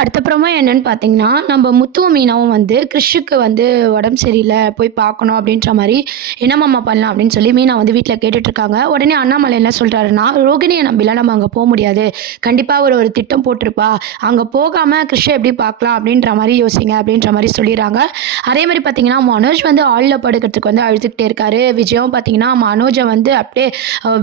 அடுத்தப்புறமா என்னன்னு பார்த்தீங்கன்னா, நம்ம முத்துவும், மீனாவும் வந்து கிறிஷுக்கு வந்து உடம்பு சரியில்ல, போய் பார்க்கணும் அப்படின்ற மாரி, "என்ன மாமா பண்ணலாம்?" அப்படின்னு சொல்லி மீனா வந்து வீட்ல கேட்டுட்டுருக்காங்க. உடனே அண்ணாமலை என்ன சொல்றாருன்னா, "ரோகிணிய நம்பிலாம் நம்ம அங்க முடியாது. கண்டிப்பா அவரு ஒரு திட்டம் போட்டிருப்பா. அங்க போகாம கிறிஷ எப்படி பார்க்கலாம்?" அப்படின்ற மாரி யோசிங்க அப்படின்ற மாரி சொல்லிர்றாங்க. அதே மாரி பார்த்தீங்கன்னா, மனோஜ் வந்து ஹால்ல படுக்கிறதுக்கு வந்து அழுதுகிட்டே இருக்காரு. விஜயும் பார்த்தீங்கன்னா, மனோஜ வந்து அப்படியே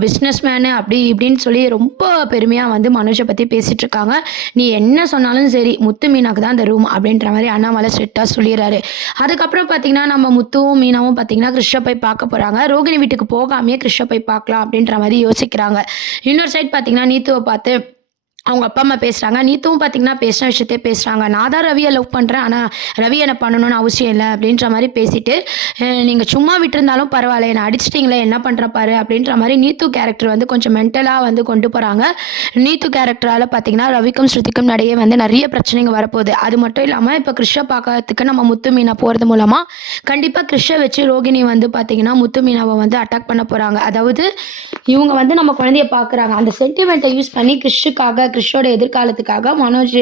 பிசினஸ் மேனு அப்படி இப்படின்னு சொல்லி ரொம்ப பெருமையா வந்து மனோஜ பத்தி பேசிட்டு இருக்காங்க. "நீ என்ன சொன்னாலும் சரி, முத்து மீனாக்கு தான் அந்த ரூம்" அப்படின்ற மாரி அண்ணாமலை ஸ்ட்ரிக்ட்டா சொல்லிர்றாரு. அதுக்கப்புறம் பார்த்தீங்கன்னா, நம்ம முத்துவும், மீனாவும் பார்த்தீங்கன்னா, கிறிஷ போய் பார்க்க போறாங்க. ரோகிணி வீட்டுக்கு போகாமயே கிறிஷ போய் பார்க்கலாம் அப்படின்ற மாரி யோசிக்கிறாங்க. இன்னொரு சைட் பார்த்தீங்கன்னா, நீத்துவ பார்த்து அவங்க அப்பா, அம்மா பேசுறாங்க. நீத்துவும் பார்த்தீங்கன்னா, பேசின விஷயத்தையே பேசுறாங்க. "நான் தான் ரவிய லவ் பண்றேன். ஆனா, ரவி என்ன பண்ணணும்னு அவசியம் இல்ல." அப்படின்ற மாரி பேசிட்டு, நீங்க சும்மா விட்டிருந்தாலும் பரவால்ல. என்ன அடிச்சிட்டீங்களே என்ன பண்றேன் பாரு." அப்படின்ற மாரி நீத்து கேரக்டர் வந்து கொஞ்சம் மென்டலா வந்து கொண்டு போறாங்க. நீத்து கேரக்டரால பார்த்தீங்கன்னா, ரவிக்கும், ஸ்ருதிக்கும் இடையே வந்து நெறைய பிரச்சனைங்க வரப்போகுது. அது மட்டும் இல்லாம, இப்ப கிறிஷ பார்க்கறதுக்கு நம்ம முத்து, மீனா போறது மூலமா, கண்டிப்பா கிறிஷ வச்சு ரோகிணி வந்து பார்த்தீங்கன்னா, முத்து, மீனாவ வந்து அட்டாக் பண்ண போறாங்க. அதாவது இவுங்க வந்து நம்ம குழந்தைய பார்க்குறாங்க. அந்த சென்டிமெண்ட்ட யூஸ் பண்ணி கிறிஷுக்காக, கிறிஷோட எதிர்காலத்துக்காக மனோஜ்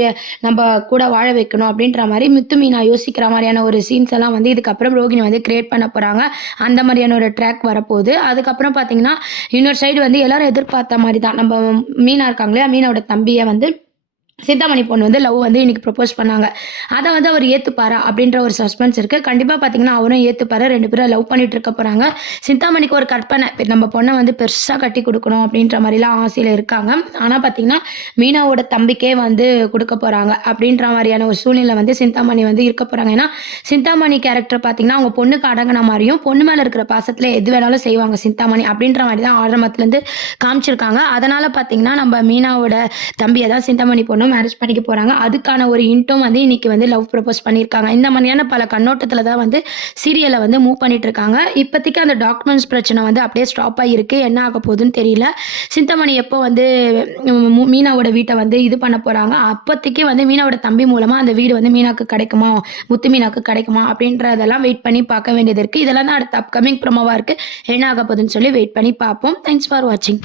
நம்ப கூட வாழ வைக்கணும் அப்டின்ற மாரி முத்து, மீனா யோசிக்கிற மாரியான ஒரு சீன்ஸ் எல்லாம் வந்து இதுக்கப்புறம் ரோகிணி வந்து கிரியேட் பண்ண போறாங்க. அந்த மாரியான ஒரு ட்ராக் வரப்போது. அதுக்கப்புறம் பார்த்தீங்கன்னா, இன்னொரு சைடு வந்து எல்லாரும் எதிர்பார்த்த மாரி தான். நம்ப மீனா இருக்காங்க இல்லையா? மீனாவோட தம்பிய வந்து சிந்தாமணி பொண்ணு வந்து லவ் வந்து இன்னைக்கு ப்ரொபோஸ் பண்ணாங்க. அத வந்து அவர் ஏத்துப்பாரா? அப்படின்ற ஒரு சஸ்பென்ஸ் இருக்கு. கண்டிப்பா பார்த்தீங்கன்னா, அவரும் ஏத்துப்பாரு. 2 பேரும் லவ் பண்ணிட்டு இருக்க போறாங்க. சிந்தாமணிக்கு ஒரு கற்பனை. நம்ம பொண்ண வந்து பெருசா கட்டிக் குடுக்கணும் அப்படின்ற மாரிலாம் ஆசையில இருக்காங்க. ஆனா பார்த்தீங்கன்னா, மீனாவோட தம்பிக்கே வந்து குடுக்க போறாங்க. அப்படின்ற மாரியான ஒரு சூழ்நிலை வந்து சிந்தாமணி வந்து இருக்க போறாங்க. ஏன்னா, சிந்தாமணி கேரக்டர் பார்த்தீங்கன்னா, அவங்க பொண்ணுக்கு அடங்குன மாரியும், பொண்ணு மேல இருக்கிற பாசத்துல எது வேணாலும் செய்வாங்க சிந்தாமணி. அப்படின்ற மாரி தான் ஆரம்பத்துலருந்து காமிச்சிருக்காங்க. அதனால பார்த்தீங்கன்னா, நம்ம மீனாவோட தம்பிய தான் சிந்தாமணி பொண்ணு மேரேஜ் பண்ணிக்க போறாங்க. அதுக்கான ஒரு ஹிண்ட்டும் வந்து இன்னைக்கு வந்து லவ் ப்ரப்போஸ் பண்ணியிருக்காங்க. இந்த மாதிரியான பல கண்ணோட்டத்துல தான் வந்து சீரியல வந்து மூவ் பண்ணிட்டு இருக்காங்க. இப்போதைக்கு அந்த டாக்குமெண்ட்ஸ் பிரச்சனை வந்து அப்படியே ஸ்டாப் ஆகியிருக்கு. என்ன ஆக போகுதுன்னு தெரியல. சிந்தாமணி எப்போ வந்து மீனாவோட வீட்ட வந்து இது பண்ண போறாங்க. அப்போதைக்கு வந்து மீனாவோட தம்பி மூலமா அந்த வீடு வந்து மீனாக்கு கிடைக்குமா? முத்து மீனாக்கு கிடைக்குமா? அப்படின்றதெல்லாம் வெயிட் பண்ணி பார்க்க வேண்டியது இருக்கு. இதெல்லாம் தான் அடுத்த அப்கமிங் ப்ரோமோவா இருக்கு. என்ன ஆக போகுதுன்னு சொல்லி வெயிட் பண்ணி பார்ப்போம். தேங்க்ஸ் ஃபார் வாட்சிங்.